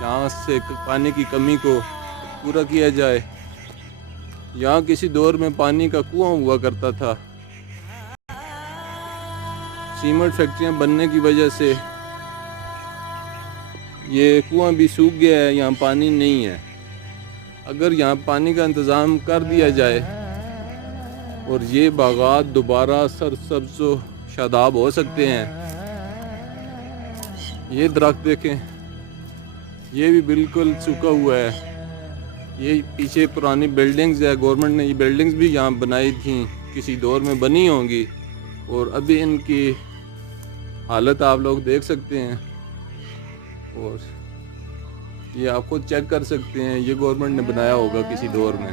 یہاں سے پانی کی کمی کو پورا کیا جائے. یہاں کسی دور میں پانی کا کنواں ہوا کرتا تھا. سیمنٹ فیکٹریاں بننے کی وجہ سے یہ کنواں بھی سوکھ گیا ہے, یہاں پانی نہیں ہے. اگر یہاں پانی کا انتظام کر دیا جائے اور یہ باغات دوبارہ سرسبز و شاداب ہو سکتے ہیں. یہ درخت دیکھیں, یہ بھی بالکل سوکھا ہوا ہے. یہ پیچھے پرانی بلڈنگز ہے, گورنمنٹ نے یہ بلڈنگز بھی یہاں بنائی تھیں, کسی دور میں بنی ہوں گی, اور ابھی ان کی حالت آپ لوگ دیکھ سکتے ہیں. اور یہ آپ خود چیک کر سکتے ہیں, یہ گورنمنٹ نے بنایا ہوگا کسی دور میں.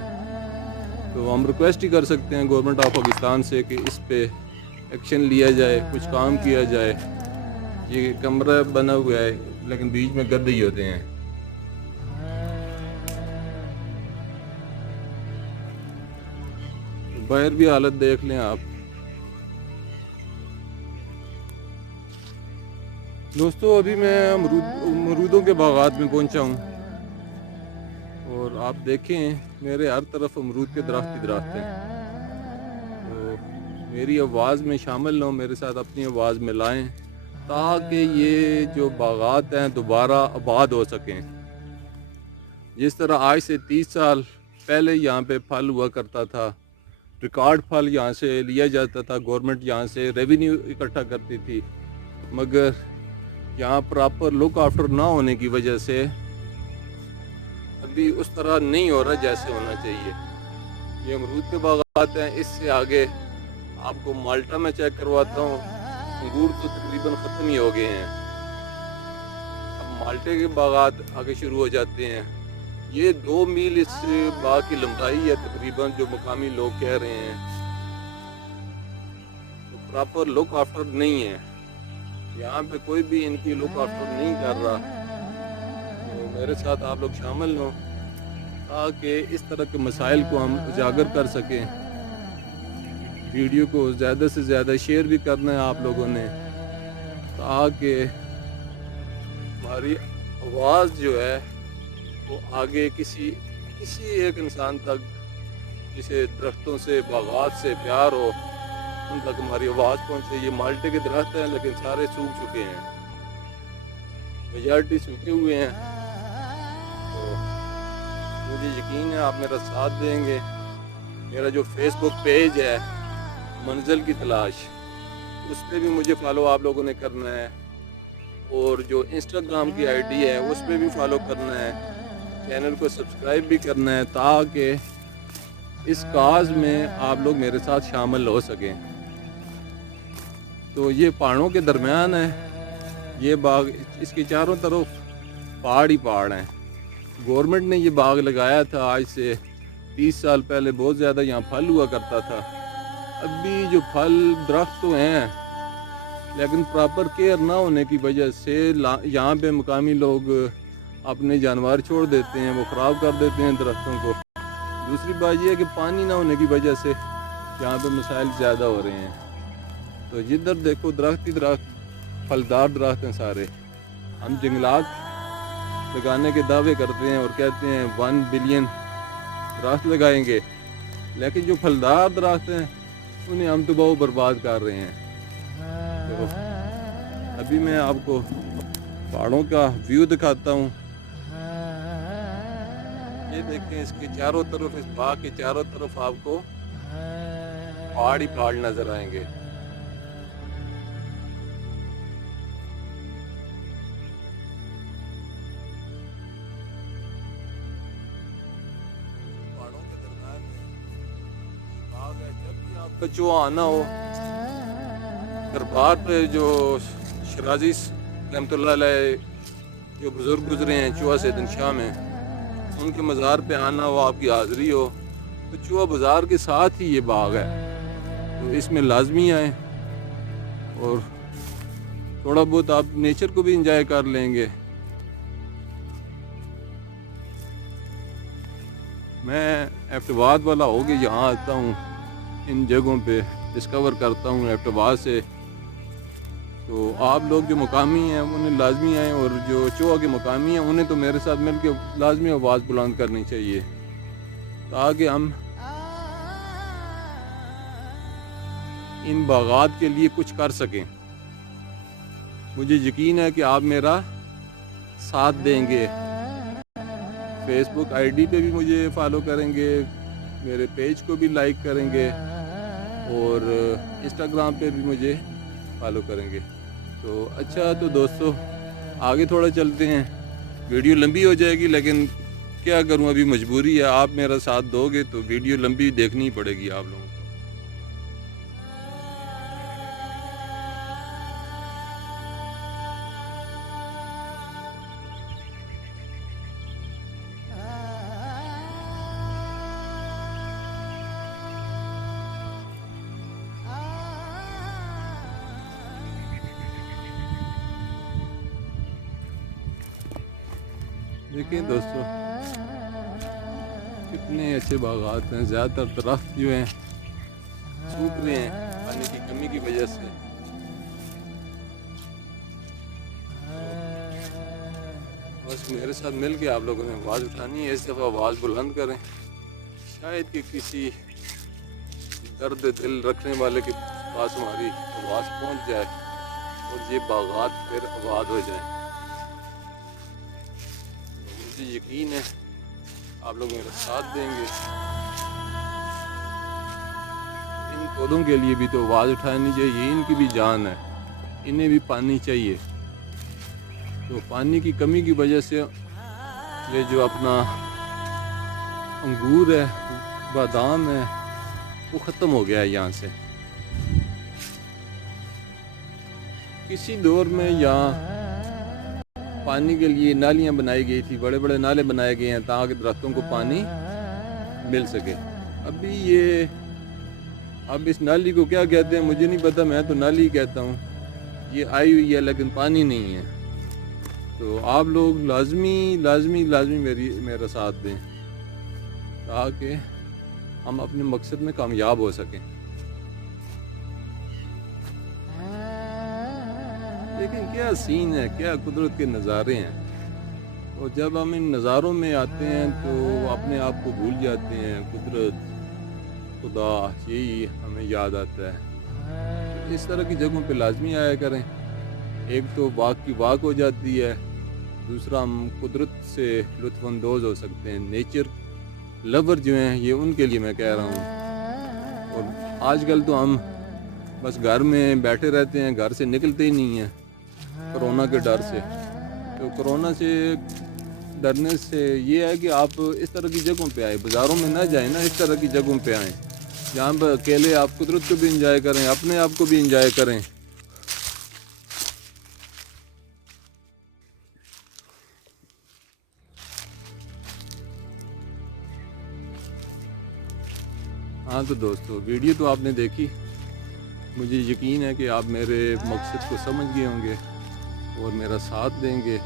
تو ہم ریکویسٹ ہی کر سکتے ہیں گورنمنٹ آف پاکستان سے کہ اس پہ ایکشن لیا جائے, کچھ کام کیا جائے. یہ کمرہ بنا ہوا ہے لیکن بیچ میں گدے ہی ہوتے ہیں. باہر بھی حالت دیکھ لیں آپ. دوستو ابھی میں امرودوں کے باغات میں پہنچا ہوں, اور آپ دیکھیں میرے ہر طرف امرود کے درخت ہی درخت ہیں. تو میری آواز میں شامل ہوں, میرے ساتھ اپنی آواز ملائیں تاکہ یہ جو باغات ہیں دوبارہ آباد ہو سکیں. جس طرح آج سے 30 سال پہلے یہاں پہ پھل ہوا کرتا تھا, ریکارڈ پھل یہاں سے لیا جاتا تھا, گورنمنٹ یہاں سے ریونیو اکٹھا کرتی تھی, مگر یہاں پراپر لک آفٹر نہ ہونے کی وجہ سے ابھی اس طرح نہیں ہو رہا جیسے ہونا چاہیے. یہ امرود کے باغات ہیں. اس سے آگے آپ کو مالٹا میں چیک کرواتا ہوں, انگور تو تقریباً ختم ہی ہو گئے ہیں. اب مالٹے کے باغات آگے شروع ہو جاتے ہیں. یہ 2 میل اس باغ کی لمبائی ہے تقریباً, جو مقامی لوگ کہہ رہے ہیں. تو پراپر لک آفٹر نہیں ہے یہاں پہ, کوئی بھی ان کی لک آفٹر نہیں کر رہا. تو میرے ساتھ آپ لوگ شامل ہوں تاکہ اس طرح کے مسائل کو ہم اجاگر کر سکیں. ویڈیو کو زیادہ سے زیادہ شیئر بھی کرنا ہے آپ لوگوں نے, تاکہ ہماری آواز جو ہے وہ آگے کسی ایک انسان تک, جسے درختوں سے باغات سے پیار ہو, ان تک ہماری آواز پہنچے. یہ مالٹے کے درخت ہیں لیکن سارے سوکھ چکے ہیں, میجارٹی سوکھے ہوئے ہیں. تو مجھے یقین ہے آپ میرا ساتھ دیں گے. میرا جو فیس بک پیج ہے منزل کی تلاش, اس پہ بھی مجھے فالو آپ لوگوں نے کرنا ہے, اور جو انسٹاگرام کی آئی ڈی ہے اس پہ بھی فالو کرنا ہے. چینل کو سبسکرائب بھی کرنا ہے تاکہ اس کاز میں آپ لوگ میرے ساتھ شامل ہو سکیں. تو یہ پہاڑوں کے درمیان ہے یہ باغ, اس کے چاروں طرف پہاڑ ہی پہاڑ ہیں. گورنمنٹ نے یہ باغ لگایا تھا آج سے 30 سال پہلے. بہت زیادہ یہاں پھل ہوا کرتا تھا. ابھی جو پھل درخت تو ہیں لیکن پراپر کیئر نہ ہونے کی وجہ سے یہاں پہ مقامی لوگ اپنے جانور چھوڑ دیتے ہیں, وہ خراب کر دیتے ہیں درختوں کو. دوسری بات یہ ہے کہ پانی نہ ہونے کی وجہ سے یہاں پہ مسائل زیادہ ہو رہے ہیں. تو جدھر دیکھو درخت ہی درخت, پھلدار درخت ہیں سارے. ہم جنگلات لگانے کے دعوے کرتے ہیں اور کہتے ہیں 1 بلین درخت لگائیں گے, لیکن جو پھلدار درخت ہیں انہیں ہم تباہ و برباد کر رہے ہیں. تو ابھی میں آپ کو پہاڑوں کا ویو دکھاتا ہوں. یہ دیکھیں, اس کے چاروں طرف, اس باغ کے چاروں طرف آپ کو پہاڑ ہی پہاڑ نظر آئیں گے. پہاڑوں کے درمیان میں باغ ہے. جب بھی آپ کا چوہا آنا ہو, دربار پہ جو شرازی رحمۃ اللہ علیہ جو بزرگ گزرے ہیں چوہا سیدن شاہ میں, ان کے مزار پہ آنا ہو, آپ کی حاضری ہو, تو چوہا بازار کے ساتھ ہی یہ باغ ہے. تو اس میں لازمی آئیں اور تھوڑا بہت آپ نیچر کو بھی انجوائے کر لیں گے. میں ایبٹ والا ہو کے یہاں آتا ہوں, ان جگہوں پہ ڈسکور کرتا ہوں. ایبٹ سے تو آپ لوگ جو مقامی ہیں انہیں لازمی آئیں، اور جو چوہا کے مقامی ہیں انہیں تو میرے ساتھ مل کے لازمی آواز بلند کرنی چاہیے تاکہ ہم ان باغات کے لیے کچھ کر سکیں۔ مجھے یقین ہے کہ آپ میرا ساتھ دیں گے۔ فیس بک آئی ڈی پہ بھی مجھے فالو کریں گے، میرے پیج کو بھی لائک کریں گے، اور انسٹاگرام پہ بھی مجھے فالو کریں گے۔ تو اچھا، تو دوستو آگے تھوڑا چلتے ہیں، ویڈیو لمبی ہو جائے گی لیکن کیا کروں، ابھی مجبوری ہے، آپ میرا ساتھ دو گے تو ویڈیو لمبی دیکھنی پڑے گی آپ لوگوں کو۔ دیکھیں دوستو کتنے اچھے باغات ہیں، زیادہ تر درخت جو ہیں سوکھ رہے ہیں پانی کی کمی کی وجہ سے۔ بس میرے ساتھ مل کے آپ لوگوں نے آواز اٹھانی ہے، اس دفعہ آواز بلند کریں، شاید کہ کسی درد دل رکھنے والے کے پاس ہماری آواز پہنچ جائے اور یہ باغات پھر آباد ہو جائیں۔ مجھے یقین ہے آپ لوگ میرا ساتھ دیں گے۔ ان پودوں کے لیے بھی تو آواز اٹھانی چاہیے، ان کی بھی جان ہے، انہیں بھی پانی چاہیے۔ تو پانی کی کمی کی وجہ سے یہ جو اپنا انگور ہے، بادام ہے، وہ ختم ہو گیا ہے یہاں سے۔ کسی دور میں یہاں پانی کے لیے نالیاں بنائی گئی تھی، بڑے بڑے نالے بنائے گئے ہیں تاکہ درختوں کو پانی مل سکے۔ اب اس نالی کو کیا کہتے ہیں مجھے نہیں پتہ، میں تو نالی ہی کہتا ہوں۔ یہ آئی ہوئی ہے لیکن پانی نہیں ہے، تو آپ لوگ لازمی میرا ساتھ دیں تاکہ ہم اپنے مقصد میں کامیاب ہو سکیں۔ لیکن کیا سین ہے، کیا قدرت کے نظارے ہیں، اور جب ہم ان نظاروں میں آتے ہیں تو اپنے آپ کو بھول جاتے ہیں، قدرت، خدا، یہی ہمیں یاد آتا ہے۔ اس طرح کی جگہوں پہ لازمی آیا کریں، ایک تو واک کی واک ہو جاتی ہے، دوسرا ہم قدرت سے لطف اندوز ہو سکتے ہیں۔ نیچر لور جو ہیں یہ ان کے لیے میں کہہ رہا ہوں، اور آج کل تو ہم بس گھر میں بیٹھے رہتے ہیں، گھر سے نکلتے ہی نہیں ہیں کرونا کے ڈر سے۔ تو کرونا سے ڈرنے سے یہ ہے کہ آپ اس طرح کی جگہوں پہ آئیں، بازاروں میں نہ جائیں نا، اس طرح کی جگہوں پہ آئیں جہاں پر اکیلے آپ قدرت کو بھی انجوائے کریں، اپنے آپ کو بھی انجوائے کریں۔ ہاں تو دوستو ویڈیو تو آپ نے دیکھی، مجھے یقین ہے کہ آپ میرے مقصد کو سمجھ گئے ہوں گے اور میرا ساتھ دیں گے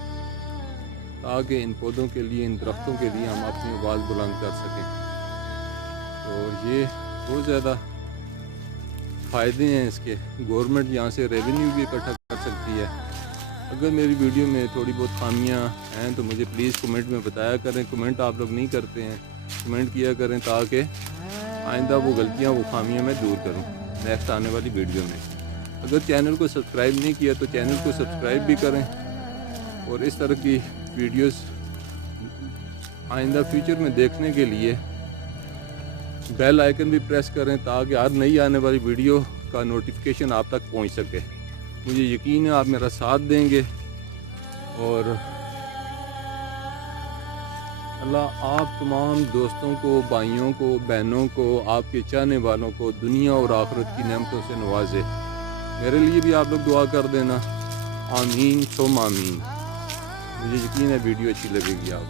تاکہ ان پودوں کے لیے، ان درختوں کے لیے ہم اپنی آواز بلند کر سکیں۔ تو یہ بہت زیادہ فائدے ہیں اس کے، گورنمنٹ یہاں سے ریونیو بھی اکٹھا کر سکتی ہے۔ اگر میری ویڈیو میں تھوڑی بہت خامیاں ہیں تو مجھے پلیز کمنٹ میں بتایا کریں، کمنٹ آپ لوگ نہیں کرتے ہیں، کمنٹ کیا کریں تاکہ آئندہ وہ غلطیاں، وہ خامیاں میں دور کروں نیکسٹ آنے والی ویڈیو میں۔ اگر چینل کو سبسکرائب نہیں کیا تو چینل کو سبسکرائب بھی کریں، اور اس طرح کی ویڈیوز آئندہ فیوچر میں دیکھنے کے لیے بیل آئیکن بھی پریس کریں تاکہ ہر نئی آنے والی ویڈیو کا نوٹیفیکیشن آپ تک پہنچ سکے۔ مجھے یقین ہے آپ میرا ساتھ دیں گے، اور اللہ آپ تمام دوستوں کو، بھائیوں کو، بہنوں کو، آپ کے چاہنے والوں کو دنیا اور آخرت کی نعمتوں سے نوازے۔ میرے لیے بھی آپ لوگ دعا کر دینا، آمین ثم آمین۔ مجھے یقین ہے ویڈیو اچھی لگے گی آپ